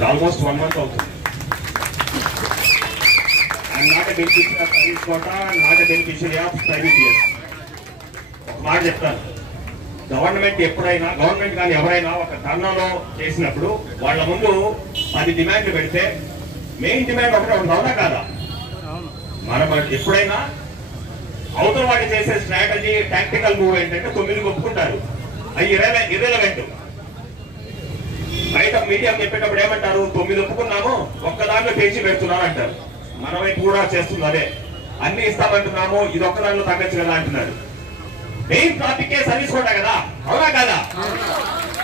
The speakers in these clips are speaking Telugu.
ఆల్మోస్ట్ 1 month అవుతుంది. I'm not a beneficiary of service quota, not a beneficiary of private years. ఒక మాట చెప్తాను, గవర్నమెంట్ కానీ ఎవరైనా ఒక ధర్నాలో చేసినప్పుడు వాళ్ళ ముందు 10 డిమాండ్లు పెడితే మెయిన్ డిమాండ్ ఒకటే ఉంటుంది, అవునా కాదా? మనం ఎప్పుడైనా అవతల వాడి చేసే స్ట్రాటజీ టాక్టికల్ మూవ్ ఏంటంటే 9 ఒప్పుకుంటారు, అవి ఇర్రెలవెంట్. బయట మీడియా చెప్పేటప్పుడు ఏమంటారు, 9 ఒప్పుకున్నాము, ఒక్కదాంట్లో పేజీ పెడుతున్నారు అంటారు. మన వైపు కూడా చేస్తుంది అదే, అన్ని ఇస్తామంటున్నాము, ఇది ఒక్కదాంట్లో తగ్గచ్చు కదా అంటున్నారు. మెయిన్ టాపిక్ సర్వీస్ కోటా కదా, అవునా కదా?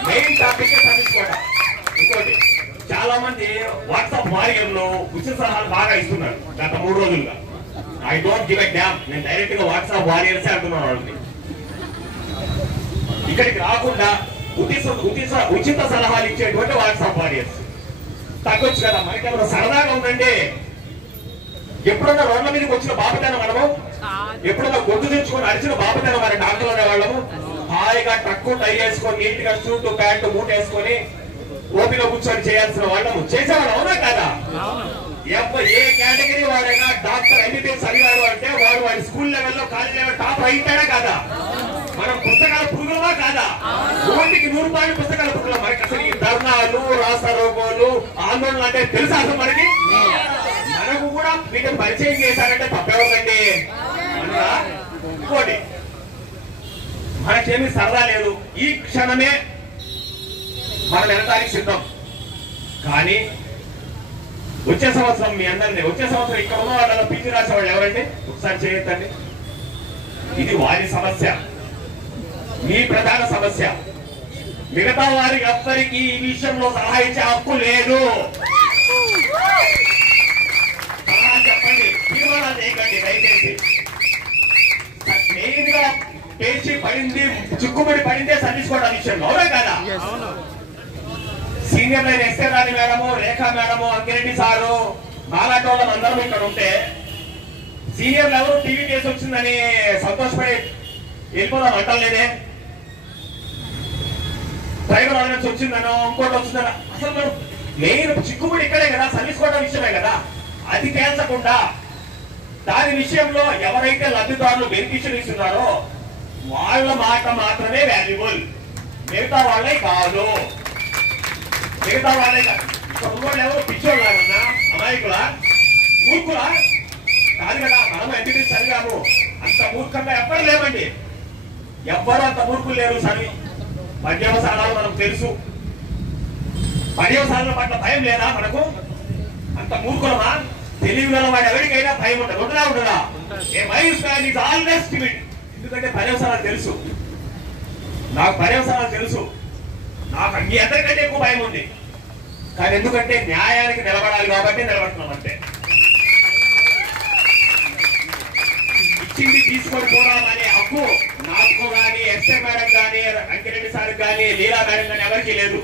Main topic service quota. ఇంకోటి, చాలా మంది వాట్సాప్ వారియర్లో ఉచిత సలహాలు బాగా ఇస్తున్నారు గత 3 రోజులుగా. I don't give a dam, నేను డైరెక్ట్ గా వాట్సాప్ వారియర్సే అంటున్నాను వాళ్ళని. ఇక్కడికి రాకుండా ఉచిత సలహాలు ఇచ్చేటువంటి వాట్సాప్ వారియర్స్ తగ్గొచ్చు కదా. మనకేమైనా సరదాగా ఉందండి. ఎప్పుడన్నా రోడ్ల మీదకి వచ్చిన బాబుతేనా మనము? ఎప్పుడన్నా గొంతు తెచ్చుకొని అరిచిన బాబుతేనా మరి డాక్టర్లు అనేవాళ్ళము? హాయిగా తక్కువ టై వేసుకొని నీట్ గా సూట్ ప్యాంటు మూట వేసుకొని ఓపిలో కూర్చొని చేయాల్సిన వాళ్ళము చేసేవాళ్ళు, అవునా కదా? ఏ కేటగిరీ వాడైనా డాక్టర్ ఎంబీబీఎస్ చదివాడు అంటే వాడి స్కూల్ లెవెల్లో కాలేజ్ లెవెల్ టాప్ అయితాడా కాదా? మనం పుస్తకాల పురుగులమా కాదా? 100 రూపాయలు పుస్తకాల పురుగులు. మనకి అసలు ఈ ధర్నాలు, రాష్ట్ర రోగోలు, ఆందోళనలు అంటే తెలుసా అసలు మనకి? మనకు కూడా వీటిని పరిచయం చేశారంటే తప్పేవాళ్ళండి. ఇంకోటి, మనకేమీ సరదా లేదు, ఈ క్షణమే మనం వెళ్ళడానికి సిద్ధం. కానీ వచ్చే సంవత్సరం మీ అందరినీ, వచ్చే సంవత్సరం ఇక్కడ ఉన్న వాళ్ళ పీజీ రాసే వాళ్ళు ఎవరండి? ఒకసారి చేయొద్దండి. ఇది వారి సమస్య, మీ ప్రధాన సమస్య. మిగతా వారికి ఎవ్వరికి ఈ విషయంలో సలహా ఇచ్చే హక్కు లేదు. సలహా చెప్పండి, తీర్మానాలు చేయకండి దయచేసి. మెయిన్ గా పేచి పడింది, చిక్కుబడి పడిందే సర్వీస్ కోటా విషయంలో, అవునా కదా? సీనియర్ లైన్ ఎస్ఏ రాణి మేడము, రేఖా మేడము, అంకిరెడ్డి సారు, నాలాంటి వాళ్ళం అందరం ఇక్కడ ఉంటే సీనియర్లు ఎవరు టీవీ కేసు వచ్చిందని సంతోషపడి వెళ్ళిపోదాం అంటలేదే. డ్రైవర్ ఆర్డినెన్స్ వచ్చిందనో ఇంకోటి వచ్చిందనో, అసలు మనం మెయిన్ చిక్కుబడి ఇక్కడే కదా, సర్వీస్ కోటా విషయమే కదా. అది తేల్చకుండా దాని విషయంలో ఎవరైతే లబ్ధిదారులు బెనిఫిషరీస్ ఉన్నారో వాళ్ళ మాట మాత్రమే వాల్యుబుల్, మిగతా వాళ్ళే కాదు. మిగతా వాళ్ళే కాదు. వాళ్ళు ఎవరు పిచ్చోళ్ళన్నా, అమాయకులా, మూర్ఖులా కాదు కదా. మనం ఎంబీబీఎస్ చదివాము, అంత మూర్ఖంగా ఎవ్వరు లేవండి, ఎవ్వరు అంత మూర్ఖులు లేరు. చదివి పర్యవసానాలు మనకు తెలుసు. పర్యవసానాల పట్ల భయం లేదా మనకు? అంత మూర్ఖులమా? తెలివిలో వాడు ఎవరికైనా భయం ఉంటుంది, ఉండదా? ఎందుకంటే పర్యవసానాలు తెలుసు, నాకు పర్యవసానాలు తెలుసు, నాకు మీ అందరికంటే ఎక్కువ భయం ఉంది. కానీ ఎందుకంటే న్యాయానికి నిలబడాలి కాబట్టి నిలబడుతున్నాం అంతే. ఇచ్చింది తీసుకొని పోరామనే హక్కు నాకు కానీ, ఎస్ఏ మేడం కానీ, అంకిరెడ్డి సార్ కానీ, లీలా మేడం కానీ ఎవరికి లేదు.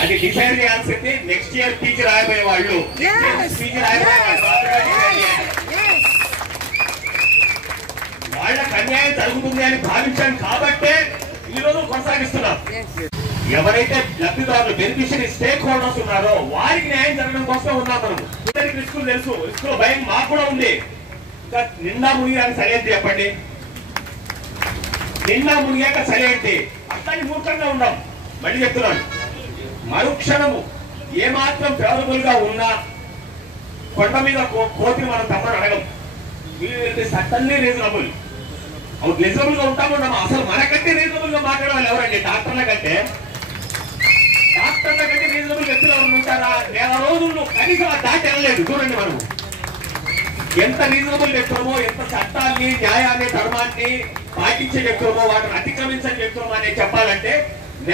అది డిసైడ్ చేయాల్సింది నెక్స్ట్ ఇయర్ పీజీ రాయబోయే వాళ్ళు. వాళ్ళకి అన్యాయం జరుగుతుంది అని భావించాను కాబట్టే ఈ రోజు కొనసాగిస్తున్నాం. ఎవరైతే లబ్ధిదారులు బెనిఫిషరీ స్టేక్ హోల్డర్స్ ఉన్నారో వారికి న్యాయం జరగడం కోసం ఉన్నాం. మనం ఇద్దరికి రిస్కులు తెలుసు, రిస్కుల భయం మాకు కూడా ఉంది. ఇంకా నిండా మునిగాక సరేంటి చెప్పండి, నిండా మునిగాక సరేంటి? అట్లాంటి మూర్ఖంగా ఉన్నాం. మళ్ళీ చెప్తున్నాను, మరుక్షణము ఏమాత్రం ఫేవరబుల్ గా ఉన్నా కొండ మీద కోతిని మనం తమ్మని అడగం. సడన్లీ రీజనబుల్, రీజనబుల్ గా ఉంటామన్నాము. అసలు మనకంటే రీజనబుల్ గా మాట్లాడాలి ఎవరండి? డాక్టర్ల కంటే రీజనబుల్ వ్యక్తులు ఎవరు ఉంటారా? 1 రోజులు కనీసం దాటి వెళ్ళలేదు. చూడండి మనం ఎంత రీజనబుల్ వ్యక్తులమో, ఎంత చట్టాన్ని, న్యాయాన్ని, ధర్మాన్ని పాటించే వ్యక్తులమో, వాటిని అతిక్రమించని వ్యక్తులమో అనేది చెప్పాలంటే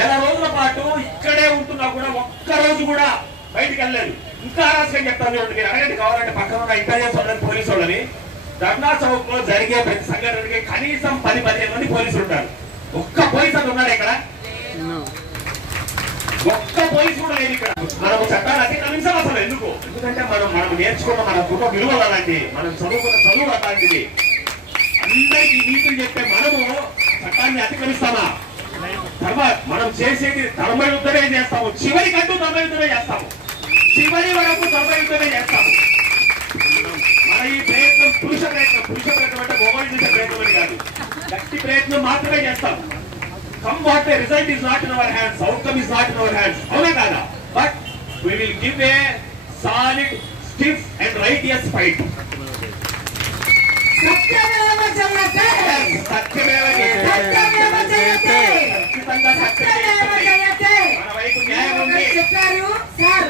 1 రోజుల పాటు ఇక్కడే ఉంటున్నా కూడా ఒక్క రోజు కూడా బయటికి వెళ్ళలేదు. ఇంకా అరాచకం చెప్తాను చూడండి, మీరు అడగండి కావాలంటే పక్కన ఉన్న ఇంటెలిజెన్స్ వాళ్ళని, పోలీసు వాళ్ళని. ధర్నా చౌక్ లో జరిగే ప్రతి సంఘటనకి కనీసం 10-15 మంది పోలీసులు ఉంటారు. ఒక్క పోలీసు అని ఉన్నాడు ఇక్కడ? ఒక్క పోలీసు కూడా లేదు ఇక్కడ. మనము చట్టాలు అతిక్రమించాలి అసలు. ఎందుకంటే మనం నేర్చుకున్న మన కుటుంబ విలువలు అలాంటి, మనం చదువుకున్న చదువు అలాంటిది. అందరికీ నీతులు చెప్పే మనము చట్టాన్ని అతిక్రమిస్తామా? మనం చేసేది ధర్మ యుద్ధమే చేస్తాము, చివరి కంటూ ధర్మ యుద్ధమే చేస్తాము, చివరి వరకు ధర్మ యుద్ధమే చేస్తాము. మన ఈ ప్రయత్నం పురుష ప్రయత్నం అంటే మొబైల్ చూసే ప్రయత్నం అని కాదు, గట్టి ప్రయత్నం మాత్రమే చేస్తాం. Come what the result is not in our hands, outcome is not in our hands, అవునా కాదా? But we will give a solid, stiff and righteous fight. సత్యమేవ జయతే, సత్యమేవ జయతే, ఖచ్చితంగా సత్యమేవ జయతే. మన వైపు న్యాయం ఉంది. చెప్పారు సార్,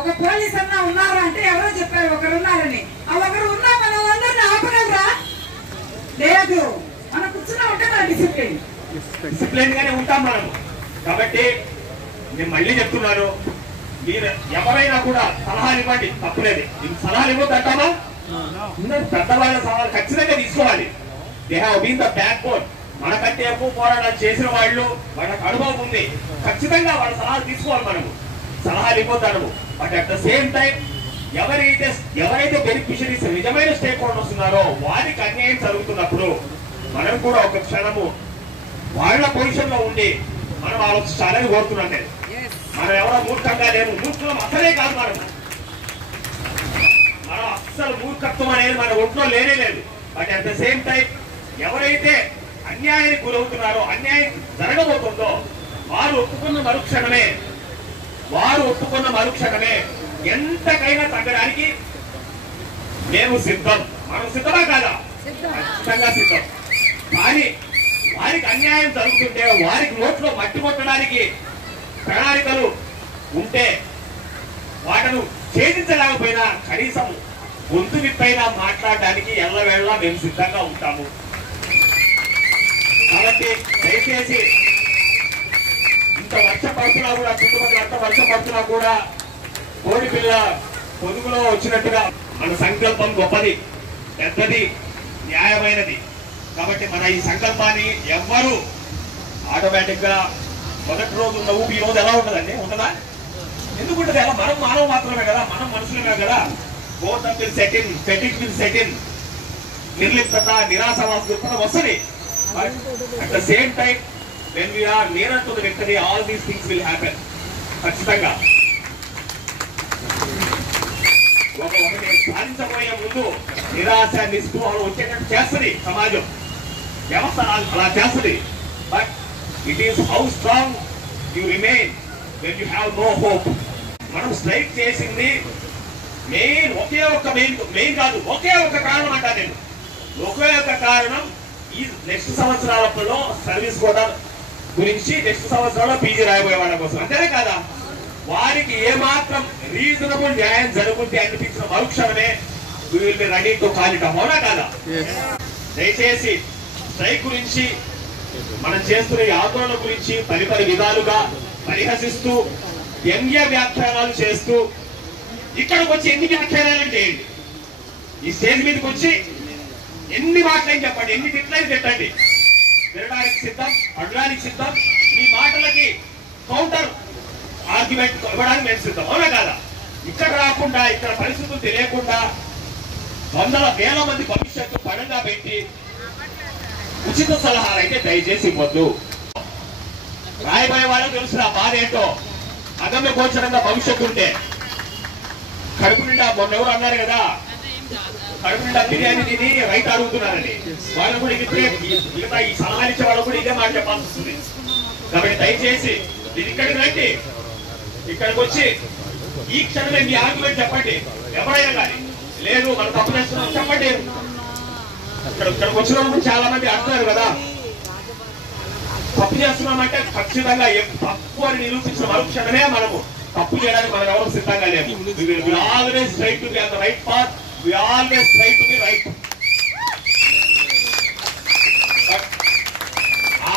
ఒక పోలీస్ అన్న ఉన్నారు అంటే ఎవరో చెప్పారు ఒకరు ఉన్నారని. ఆ ఒకరు ఉన్నా మనం అందరిని ఆపగలరా? లేదు. మనం కూర్చున్నా ఉంటే మన డిసిప్లిన్ గానే ఉంటాం మనం. కాబట్టి నేను మళ్ళీ చెప్తున్నాను, మీరు ఎవరైనా కూడా సలహాలు ఇవ్వండి, తప్పులేదు. సలహాలు ఇవ్వద్దు అంటామా? పెద్దవాళ్ళ సలహాలు ఖచ్చితంగా తీసుకోవాలి. They have been the backbone. మనకంటే ఎక్కువ పోరాటాలు చేసిన వాళ్ళు, వాళ్ళకి అనుభవం ఉంది, ఖచ్చితంగా వాళ్ళ సలహాలు తీసుకోవాలి. మనము సలహాలు ఇవ్వద్దు. But at the same time ఎవరైతే బెనిఫిషరీస్, నిజమైన స్టేక్ హోల్డర్స్ ఉన్నారో వారికి అన్యాయం జరుగుతున్నప్పుడు మనం కూడా ఒక క్షణము వాళ్ళ పొజిషన్ లో ఉండి మనం ఆలోచించాలని కోరుతున్నాను నేను. మనం ఎవరో మూర్ఖంగా లేము, మూర్ఖం అసలే కాదు. మనం అస్సలు మూర్ఖత్వం అనేది మన ఒంట్లో లేనే లేదు. But at the same time ఎవరైతే అన్యాయానికి గురవుతున్నారో, అన్యాయం జరగబోతుందో వారు ఒప్పుకున్న మరుక్షణమే ఎంతకైనా తగ్గడానికి మేము సిద్ధం. మనం సిద్ధమా కాదా? ఖచ్చితంగా సిద్ధం. కానీ వారికి అన్యాయం జరుగుతుంటే వారికి నోట్లో మట్టి కొట్టడానికి ప్రణాళికలు ఉంటే వాటిని ఛేదించలేకపోయినా కనీసం గొంతు విప్పైనా మాట్లాడడానికి ఎల్లవేళ మేము సిద్ధంగా ఉంటాము. కాబట్టి దయచేసి ఇంత వర్షం పడుతున్నా కూడా, చుట్టుపక్కల అంత వర్షం పడుతున్నా కూడా కోడి పిల్ల పొదుగులో వచ్చినట్టుగా మన సంకల్పం గొప్పది, పెద్దది, న్యాయమైనది. కాబట్టి మన ఈ సంకల్పాన్ని ఎవ్వరూ ఆటోమేటిక్ గా మొదటి రోజు ఉన్న ఊపి ఈ రోజు ఎలా ఉంటుందండి? ఉంటుందా? ఎందుకుంటుంది? ఎలా? మనం మానవ మాత్రమే కదా, మనం మనుషులమే కదా. Boredom will set in, fatigue will set in, నిర్లిప్తత, నిరాశవాస దృక్పథం వస్తుంది. But at the same time when we are near to the victory all these things will happen. ఖచ్చితంగా ఒకటి సాధించబోయే ముందు నిరాశ, నిస్పృహలు వచ్చేటట్టు చేస్తుంది సమాజం, వ్యవస్థ అలా చేస్తుంది. But it is how strong you remain when you have no hope. మనం స్ట్రైక్ చేసింది ఒకే ఒక్క కారణం అంటా నేను. ఒకే ఒక్క కారణం, ఈ నెక్స్ట్ సంవత్సరాలలో సర్వీస్ కోటా గురించి, నెక్స్ట్ సంవత్సరంలో పీజీ రాయబోయే వాళ్ళ కోసం, అంతేనే కదా? వారికి ఏమాత్రం రీజనబుల్ న్యాయం జరుగుతుంది అనిపించిన మరుక్షణమే we will be ready to call it, అవునా కాదా? దయచేసి స్ట్రైక్ గురించి, మనం చేస్తున్న ఈ ఆందోళన గురించి పరిపరి విధాలుగా పరిహసిస్తూ, వ్యంగ్య వ్యాఖ్యానాలు చేస్తూ, ఇక్కడికి వచ్చి ఎన్ని వ్యాఖ్యానాలు చేయండి, ఈ స్టేజ్ మీదకి వచ్చి ఎన్ని మాటలని చెప్పండి, ఎన్ని తిట్లని తిట్టండి, తినడానికి సిద్ధం, అడగడానికి సిద్ధం, మీ మాటలకి కౌంటర్ ఆర్గ్యుమెంట్ ఇవ్వడానికి మేము సిద్ధం, అవునా కాదా? ఇక్కడ రాకుండా, ఇక్కడ పరిస్థితులు తెలియకుండా వందల వేల మంది భవిష్యత్తు పడంగా పెట్టి ఉచిత సలహాలు అయితే దయచేసి ఇవ్వద్దు. రాయబోయే వాళ్ళకి తెలుసు ఆ బాధ ఏంటో. అగమ్య గోచరంగా భవిష్యత్తు ఉంటే కడుపు నిండా, మొన్న ఎవరు అన్నారు కదా, కడుపు నిండా బిర్యానీ తిని రైతు అడుగుతున్నారని, వాళ్ళు కూడా మిగతా ఈ సలహాలు ఇచ్చే వాళ్ళు కూడా ఇదే మాట చెప్పాల్సి వస్తుంది. కాబట్టి దయచేసి ఇది ఇక్కడికి రండి, ఇక్కడికి వచ్చి ఈ క్షణమే మీ ఆర్గ్యుమెంట్ చెప్పండి. ఎవరైనా కానీ లేదు మనం తప్పు చేస్తున్నాం చెప్పండి. ఇక్కడికి వచ్చిన వాళ్ళు చాలా మంది అంటున్నారు కదా, తప్పు చేస్తున్నామంటే ఖచ్చితంగా తప్పు అని నిరూపించిన మరుక్షణమే మనము తప్పు చేయడానికి మనం ఎవరు సిద్ధంగా లేము. We always try to be on the right path. We always try to be right. ఆ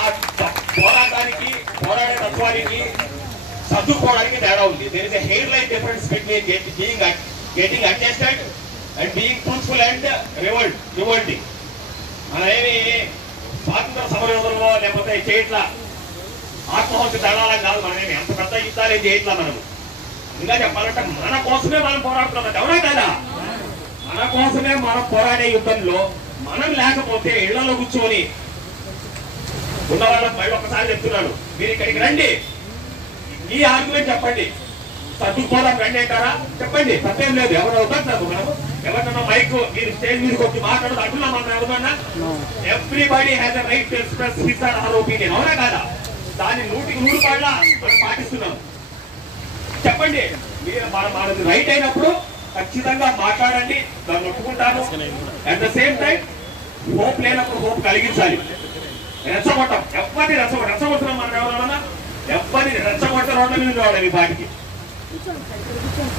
పోరాటానికి, పోరాడే తత్వానికి, సర్దుకోవడానికి తేడా ఉంది. There is a hairline difference between getting adjusted and being truthful and revolting. మనమేమి స్వాతంత్ర సమరంలో లేకపోతే చేయట్లా, ఆత్మహత్య దళాలని కాదు, మనమేమి అంత పెద్ద యుద్ధాలు ఏం చేయట్లా. మనము ఇంకా చెప్పాలంటే మన కోసమే మనం పోరాడుతున్నాం, ఎవరే కదా? మన కోసమే మనం పోరాడే యుద్ధంలో మనం లేకపోతే ఇళ్లలో కూర్చొని ఉన్న వాళ్ళకి మళ్ళీ ఒక్కసారి చెప్తున్నాను, మీరు ఇక్కడికి రండి, ఈ ఆర్గ్యుమెంట్ చెప్పండి, సర్దుకుపోదాం రండి అంటారా చెప్పండి, తప్పేం లేదు. ఎవరు అవుతారు మనము ఎవరన్నా మైక్ మీరు స్టేజ్ మీదకి వచ్చి మాట్లాడదు అంటున్నా మనం ఎవరన్నా? Everybody has a right to express his or her opinion, అవునా కాదా? దాన్ని 100% మనం పాటిస్తున్నాం. చెప్పండి, మీరు మనది రైట్ అయినప్పుడు ఖచ్చితంగా మాట్లాడండి, దాన్ని ఒప్పుకుంటాను. At the same time hope లేనప్పుడు హోప్ కలిగించాలి. రెచ్చగొట్టం, ఎవరిని రెచ్చగొడుతున్నాం మనం ఎవరన్నా? ఎవరిని రెచ్చగొట్ట రోడ్ల మీద రావడం ఈ పాటికి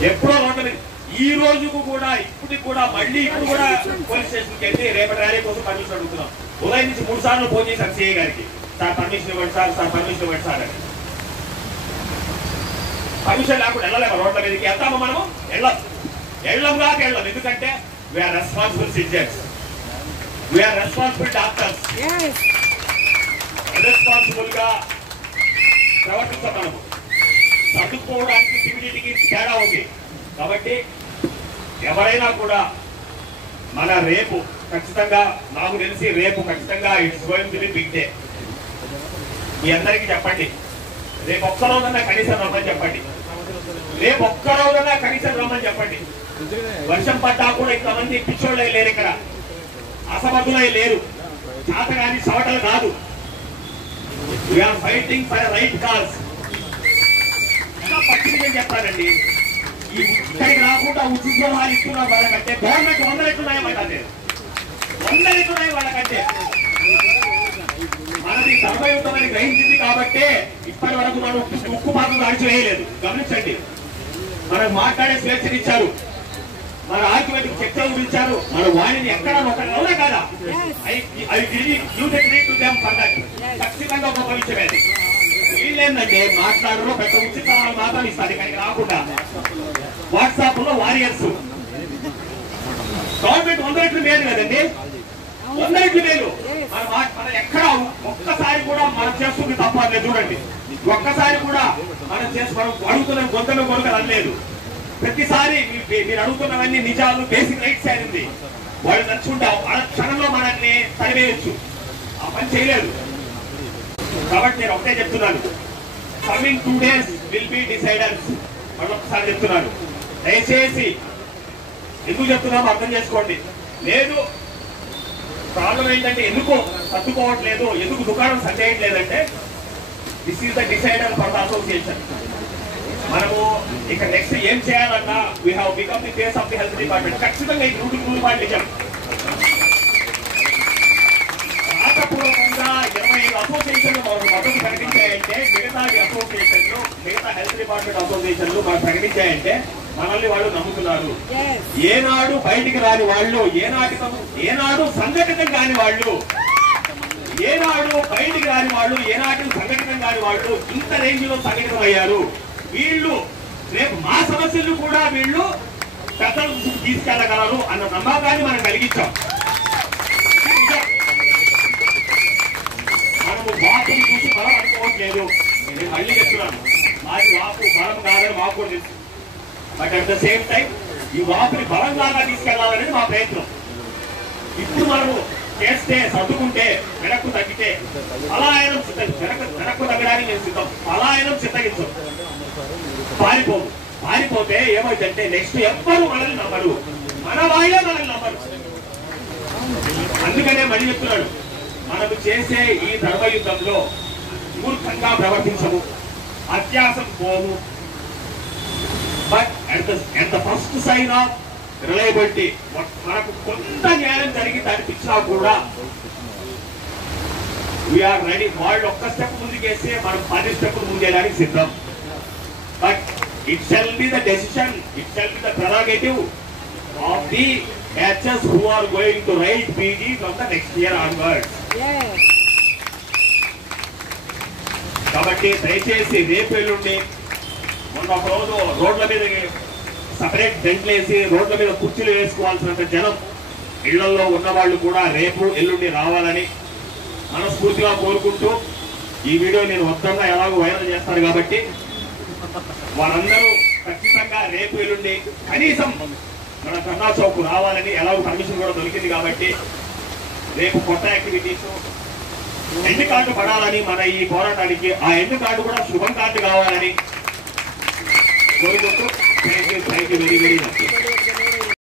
ఎప్పుడో రోడ్ల మీద. ఈ రోజుకు కూడా ఇప్పటికి కూడా మళ్ళీ ఇప్పుడు కూడా పోలీస్ స్టేషన్కి వెళ్ళి రేపటి ర్యాలీ కోసం పర్మిషన్ అడుగుతున్నాం. ఉదయం నుంచి 3 సార్లు ఫోన్ చేశారు సిఐ గారికి, సార్ పర్మిషన్ ఇవ్వండి సార్, సార్ పర్మిషన్ ఇవ్వండి సార్ అని. పర్మిషన్ లేకుండా వెళ్ళలేము రోడ్ల మీదకి. వెళ్తాము మనము? వెళ్ళం కాక వెళ్ళం. ఎందుకంటే we are responsible citizens, we are responsible doctors. Responsible గా ప్రవర్తిస్తాం మనము. చదువుకోవడానికి సివిలిటీకి తేడా ఉంది. కాబట్టి ఎవరైనా కూడా మన రేపు ఖచ్చితంగా, నాకు తెలిసి రేపు ఖచ్చితంగా it's going to be big day. మీ అందరికీ చెప్పండి, రేపు ఒక్క రోజన్నా కనీసం రమ్మని చెప్పండి, రేపు ఒక్క రోజన్నా కనీసం రమ్మని చెప్పండి. వర్షం పడ్డా కూడా ఇంతమంది పిచ్చోళ్ళే లేరు ఇక్కడ, అసమర్థులై లేరు, చేతగాని సవటలు కాదు. We are fighting for right cause. ఇంకా పచ్చిగా చెప్తానండి, ఈ ఇక్కడికి రాకుండా ఉద్యోగాలు ఇస్తున్నారు వాళ్ళకంటే గవర్నమెంట్ 100 రెట్లు ఉన్నాయన్నమాట. 100 రెట్లు ఉన్నాయి వాళ్ళకంటే. మనది ధర్మయుద్ధమని గ్రహించింది కాబట్టి ఇప్పటి వరకు మనం ఉక్కు పాత్ర దాడిచేయలేదు. గమనించండి, మనకు మాట్లాడే స్వేచ్ఛనిచ్చారు, మన ఆర్గ్యుమెంట్ చర్చలు ఇచ్చారు, మన వాణిని ఎక్కడ ఒకటే కాదా ఖచ్చితంగా ఒక విషయమే. వీళ్ళేందంటే మాట్లాడరు, పెద్ద ఉచితాలు మాత్రం ఇస్తారు ఇక్కడికి రాకుండా. వాట్సాప్ లో వారియర్స్. గవర్నమెంట్ 100 రెట్లు మేలు కదండి, 100 రెట్లు మేలు. మనం ఎక్కడ ఒక్కసారి కూడా మనం చేస్తుంది తప్ప లేదు. చూడండి, ఒక్కసారి కూడా మనం అడుగుతున్న గొంతులో కొడుకు అనలేదు. ప్రతిసారి మీరు అడుగుతున్నవన్నీ నిజాలు, బేసిక్ రైట్స్ అయింది. వాళ్ళు నచ్చుకుంటే ఆ క్షణంలో మనల్ని తరివేయచ్చు. ఆ పని చేయలేదు. కాబట్టి నేను ఒకటే చెప్తున్నాను, coming 2 days will be deciders. మరొకసారి చెప్తున్నాను, దయచేసి ఎందుకు చెప్తున్నామో అర్థం చేసుకోండి. లేదు ప్రాబ్లం ఏంటంటే ఎందుకు సర్దుకోవట్లేదు, ఎందుకు దుకాణం సరిచేయట్లేదంటే this is the decider for the association. మనము ఇక నెక్స్ట్ ఏం చేయాలన్నా we have become the face of the health department. ఖచ్చితంగా ఈ 100% నిజం. రాతపూర్వకంగా 25 అసోసియేషన్లు మనకు మద్దతు ప్రకటించాయంటే, మిగతా అసోసియేషన్లు, మిగతా హెల్త్ డిపార్ట్మెంట్ అసోసియేషన్లు మనకు ప్రకటించాయంటే మనల్ని వాళ్ళు నమ్ముతున్నారు. ఏనాడు బయటికి రాని వాళ్ళు, ఏనాడు సంఘటితం కాని వాళ్ళు, ఏనాడు బయటికి రాని వాళ్ళు, ఏనాడు సంఘటితం కాని వాళ్ళు ఇంత రేంజ్ లో సంఘటితం అయ్యారు. వీళ్ళు రేపు మా సమస్యలు కూడా వీళ్ళు పెద్దల దృష్టికి తీసుకెళ్లగలరు అన్న నమ్మకాన్ని మనం కలిగించాం. మనము వాపుని చూసి బలం అనుకోవట్లేదు. నేను మళ్ళీ చెప్తున్నాను, మాది వాపు బలం కాదని మాకు కూడా తెలుసు. But at the same time ఈ వాపుని బలంగా తీసుకెళ్లాలనేది మా ప్రయత్నం. ఇప్పుడు మనము చేస్తే, సర్దుకుంటే, వెనక్కు తగ్గితే పలాయనం వెనక్కు తగ్గడానికి నేను సిద్ధం. పలాయనం సిద్ధగించం, పారిపోతే ఏమైందంటే నెక్స్ట్ ఎవ్వరు మనల్ని నమ్మరు, మన వాళ్ళే మనల్ని నమ్మరు. అందుకనే మళ్ళీ చెప్తున్నాడు, మనకు చేసే ఈ ధర్మయుద్ధంలో మూర్ఖంగా ప్రవర్తించము, అత్యాసం పోము. But at the first sign of reliability మనకు కొంత న్యాయం జరిగింది అనిపించినా కూడా వీఆర్ రెడీ. వాళ్ళు ఒక్క స్టెప్ ముందుకేస్తే మనం 10 స్టెప్పులు ముందేయడానికి సిద్ధం. But it shall be the decision, it shall be the prerogative of the batches who are going to write PG from the next year onwards. Yes. కాబట్టి దయచేసి రేపు ఎల్లుండి, మొన్న ఒక రోజు రోడ్ల మీద సపరేట్ బెంచ్లు వేసి రోడ్ల మీద కుర్చీలు వేసుకోవాల్సినంత జనం ఇళ్లలో ఉన్న వాళ్ళు కూడా రేపు ఎల్లుండి రావాలని మనస్ఫూర్తిగా కోరుకుంటూ, ఈ వీడియో నేను మొత్తంగా ఎలాగో వైరల్ చేస్తాను కాబట్టి వారందరూ ఖచ్చితంగా రేపు ఎల్లుండి కనీసం మన ధర్నా చౌక్ రావాలని, ఎలాగో పర్మిషన్ కూడా దొరికింది కాబట్టి రేపు కొత్త యాక్టివిటీస్ ఎండ్ కార్డు పడాలని మన ఈ పోరాటానికి ఆ ఎండ్ కార్డు కూడా శుభం కార్డు కావాలని కోరుకుంటూ thank you very very much.